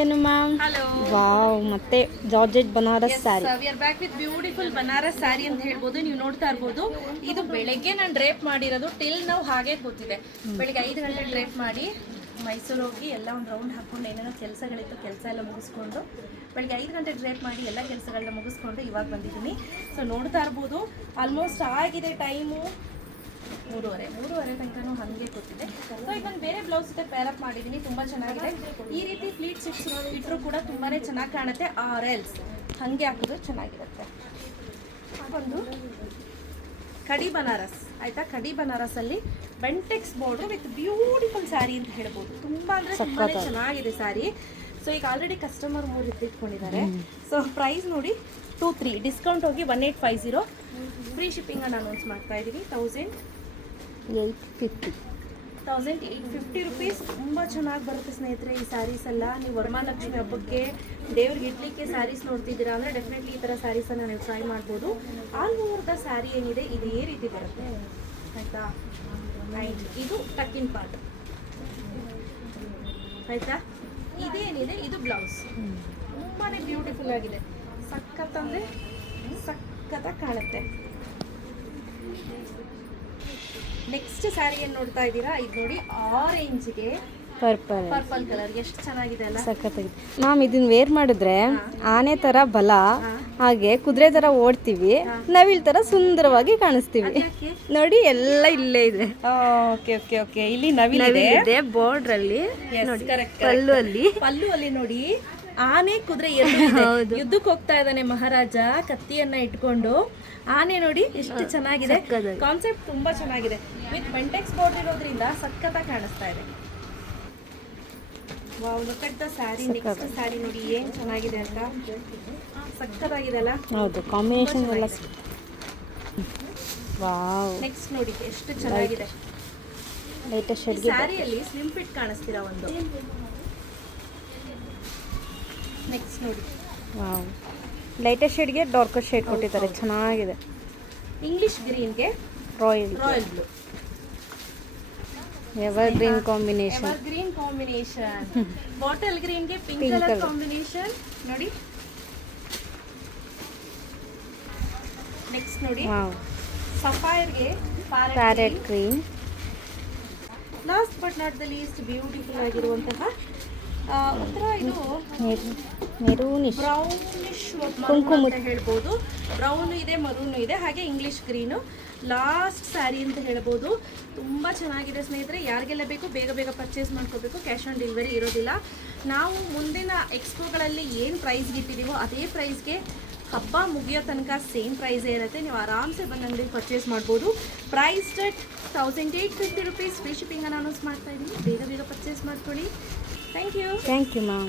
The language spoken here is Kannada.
ಏನು ಮ್ಯಾಮ್. ಹಲೋ. ವಾವ್, ಮತ್ತೆ georgette Banaras sari. We are back with beautiful Banaras sari ಅಂತ ಹೇಳ್ಬೋದು. ನೀವು ನೋಡ್ತಾ ಇರ್ಬೋದು, ಇದು ಬೆಳಗ್ಗೆ ನಾನು ಡ್ರೇಪ್ ಮಾಡಿರೋದು. ಟಿಲ್ ನಾವು ಹಾಗೆ ಕೂತಿದೆ. ಬೆಳಿಗ್ಗೆ 5 ಗಂಟೆ ಡ್ರೇಪ್ ಮಾಡಿ ಮೈಸೂರು ಹೋಗಿ ಎಲ್ಲ ಒಂದು ರೌಂಡ್ ಹಾಕ್ಕೊಂಡು ಏನೇನೋ ಕೆಲಸಗಳಿತ್ತು, ಕೆಲಸ ಎಲ್ಲ ಮುಗಿಸ್ಕೊಂಡು ಬೆಳಿಗ್ಗೆ 5 ಗಂಟೆ ಡ್ರೇಪ್ ಮಾಡಿ ಎಲ್ಲ ಕೆಲಸಗಳನ್ನ ಮುಗಿಸ್ಕೊಂಡು ಇವಾಗ ಬಂದಿದ್ದೀನಿ. ಸೊ ನೋಡ್ತಾ ಇರ್ಬೋದು, ಆಲ್ಮೋಸ್ಟ್ ಆಗಿದೆ ಟೈಮು 3:30 ತನಕನೂ ಹಾಗೆ ಕೂತಿದೆ. ಸೊ ಈಗ ನಾನು ಬೇರೆ ಬ್ಲೌಸ್ ಜೊತೆ ಪೇರಪ್ ಮಾಡಿದ್ದೀನಿ, ತುಂಬ ಚೆನ್ನಾಗಿದೆ. ಈ ರೀತಿ ಫ್ಲೀಟ್ ಸಿಕ್ಸ್ ಇಟ್ಟರು ಕೂಡ ತುಂಬಾ ಚೆನ್ನಾಗಿ ಕಾಣುತ್ತೆ. ಆರ್ ಎಲ್ಸ್ ಹಾಗೆ ಹಾಕಿದ್ರು ಚೆನ್ನಾಗಿರುತ್ತೆ. ಒಂದು ಕಡಿ ಬನಾರಸ್ ಆಯಿತಾ. ಕಡಿ ಬನಾರಸಲ್ಲಿ Bentex border with beautiful sari ಅಂತ ಹೇಳ್ಬೋದು. ತುಂಬ ಅಂದರೆ ತುಂಬಾ ಚೆನ್ನಾಗಿದೆ ಸ್ಯಾರಿ. ಸೊ ಈಗ ಆಲ್ರೆಡಿ ಕಸ್ಟಮರ್ 3 ಎತ್ತಿಟ್ಕೊಂಡಿದ್ದಾರೆ. ಸೊ ಪ್ರೈಸ್ ನೋಡಿ 2-3 ಡಿಸ್ಕೌಂಟ್ ಹೋಗಿ 1850. ಫ್ರೀ ಶಿಪ್ಪಿಂಗನ್ನು ಅನೌನ್ಸ್ ಮಾಡ್ತಾ ಇದ್ದೀವಿ. 1850 ರುಪೀಸ್. ತುಂಬ ಚೆನ್ನಾಗಿ ಬರುತ್ತೆ ಸ್ನೇಹಿತರೆ ಈ ಸ್ಯಾರೀಸ್ ಎಲ್ಲ. ನೀವು ವರಮಹಾಲಕ್ಷ್ಮಿ ಹಬ್ಬಕ್ಕೆ ದೇವ್ರಿಗೆ ಇಡ್ಲಿಕ್ಕೆ ಸ್ಯಾರೀಸ್ ನೋಡ್ತಿದ್ದೀರಾ ಅಂದರೆ ಡೆಫಿನೆಟ್ಲಿ ಈ ಥರ ಸ್ಯಾರೀಸನ್ನು ನೀವು ಟ್ರೈ ಮಾಡ್ಬೋದು. ಆಲ್ ಓವರ್ ದ ಸ್ಯಾರಿ ಏನಿದೆ ಇದೇ ರೀತಿ ಬರುತ್ತೆ ಆಯಿತಾ. ಆ್ಯಂಡ್ ಇದು ಟಕ್ಕಿನ್ ಪಾರ್ಟ್ ಆಯಿತಾ. ಇದೇನಿದೆ ಇದು ಬ್ಲೌಸ್. ತುಂಬಾ ಬ್ಯೂಟಿಫುಲ್ ಆಗಿದೆ. ಸಖತ್ತಂದರೆ ಸಖತ್ತಾಗಿ ಕಾಣುತ್ತೆ. ನೆಕ್ಸ್ಟ್ ಸ್ಯಾರಿ ಏನು ನೋಡ್ತಾ ಇದ್ದೀರಾ, ಇದು ನೋಡಿ ಆರೆಂಜ್ಗೆ ಪರ್ಪಲ್ ಕಲರ್ ಎಷ್ಟು ಚೆನ್ನಾಗಿದೆ ಅಲ್ಲ. ಸಖತ್ತಾಗಿದೆ ಮ್ಯಾಮ್. ಇದನ್ನ ವೇರ್ ಮಾಡಿದ್ರೆ ಆನೆ ತರ ಬಲ, ಹಾಗೆ ಕುದುರೆ ತರ ಓಡ್ತೀವಿ, ನವಿಲ್ ತರ ಸುಂದರವಾಗಿ ಕಾಣಿಸ್ತೀವಿ. ನೋಡಿ ಎಲ್ಲ ಇಲ್ಲೇ ಇದೆ. Okay okay okay. ಇಲ್ಲಿ ನವಿಲಿದೆ ಬಾರ್ಡರ್ ಅಲ್ಲಿ, ಪಲ್ಲು ಅಲ್ಲಿ ನೋಡಿ ಆನೆ ಕುದುರೆ ಯುದ್ಧಕ್ಕೆ ಹೋಗ್ತಾ ಇದ್ದಾನೆ ಮಹಾರಾಜ ಕತ್ತಿಯನ್ನ ಇಟ್ಕೊಂಡು. ಆನೆ ನೋಡಿ ಎಷ್ಟು ಚೆನ್ನಾಗಿದೆ. ಕಾನ್ಸೆಪ್ಟ್ ತುಂಬಾ ಚೆನ್ನಾಗಿದೆ. ವಿತ್ ಬೆಂಟೆಕ್ಸ್ ಬಾರ್ಡರ್ ಇರೋದ್ರಿಂದ ಸಖತ್ತಾಗಿ ಕಾಣಿಸ್ತಾ ಇದೆ. Wow, look at the sari. Next sari ನೋಡಿ ಏನ್ ಚೆನ್ನಾಗಿದೆ ಅಂತ. ಸಖತ್ತಾಗಿದೆ ಅಲ್ಲ. ಹೌದು, ಕಾಂಬಿನೇಷನ್ ಎಲ್ಲ. ವಾವ್, ನೆಕ್ಸ್ಟ್ ನೋಡಿ ಎಷ್ಟು ಚೆನ್ನಾಗಿದೆ. ಲೈಟೆಸ್ಟ್ ಶೇಡ್ ಸ್ಯಾರಿಯಲ್ಲಿ ಸ್ಲಿಮ್ ಫಿಟ್ ಕಾಣಿಸ್ತೀರಾ ಒಂದು. ನೆಕ್ಸ್ಟ್ ನೋಡಿ, ವಾವ್, ಲೈಟೆಸ್ಟ್ ಶೇಡ್ಗೆ ಡಾರ್ಕರ್ ಶೇಡ್ ಕೊಟ್ಟಿದ್ದಾರೆ. ಚೆನ್ನಾಗಿದೆ. ಇಂಗ್ಲಿಷ್ ಗ್ರೀನ್ಗೆ royal blue. Evergreen combination. Bottle ಗ್ರೀನ್ಗೆ ಪಿಂಕ್ ಕಲರ್ ಕಾಂಬಿನೇಷನ್ ನೋಡಿ. ನೆಕ್ಸ್ಟ್ ನೋಡಿ, ಸಫೈರ್ಗೆ parrot green. Last but not the least beautiful ಆಗಿರುವಂತಹ ಒಂಥರ ಇದು ಮೆರೂನಿಶ್ ಬ್ರೌನಿಶ್ ಕುಂಕುಮ ಅಂತ ಹೇಳ್ಬೋದು. ಬ್ರೌನ್ ಇದೆ, ಮರೂನು ಇದೆ, ಹಾಗೆ ಇಂಗ್ಲಿಷ್ ಗ್ರೀನು. ಲಾಸ್ಟ್ ಸ್ಯಾರಿ ಅಂತ ಹೇಳ್ಬೋದು. ತುಂಬ ಚೆನ್ನಾಗಿದೆ ಸ್ನೇಹಿತರೆ. ಯಾರಿಗೆಲ್ಲ ಬೇಕು ಬೇಗ ಬೇಗ ಪರ್ಚೇಸ್ ಮಾಡ್ಕೋಬೇಕು. ಕ್ಯಾಶ್ ಆನ್ ಡೆಲಿವರಿ ಇರೋದಿಲ್ಲ. ನಾವು ಮುಂದಿನ ಎಕ್ಸ್ಪೋಗಳಲ್ಲಿ ಏನು ಪ್ರೈಸ್ಗೆ ಇಟ್ಟಿದ್ದೀವೋ ಅದೇ ಪ್ರೈಸ್ಗೆ ಹಬ್ಬ ಮುಗಿಯೋ ತನಕ ಸೇಮ್ ಪ್ರೈಸೇ ಇರುತ್ತೆ. ನೀವು ಆರಾಮ್ಸೆ ಬಂದು ಅಂಗಡಿಗೆ ಪರ್ಚೇಸ್ ಮಾಡ್ಬೋದು. Price at 1850 rupees. ಫ್ರೀ ಶಿಪ್ಪಿಂಗನ್ನು ಅನೌನ್ಸ್ ಮಾಡ್ತಾ ಇದ್ದೀನಿ. ಬೇಗ ಬೇಗ ಪರ್ಚೇಸ್ ಮಾಡ್ಕೊಳ್ಳಿ. Thank you ma'am.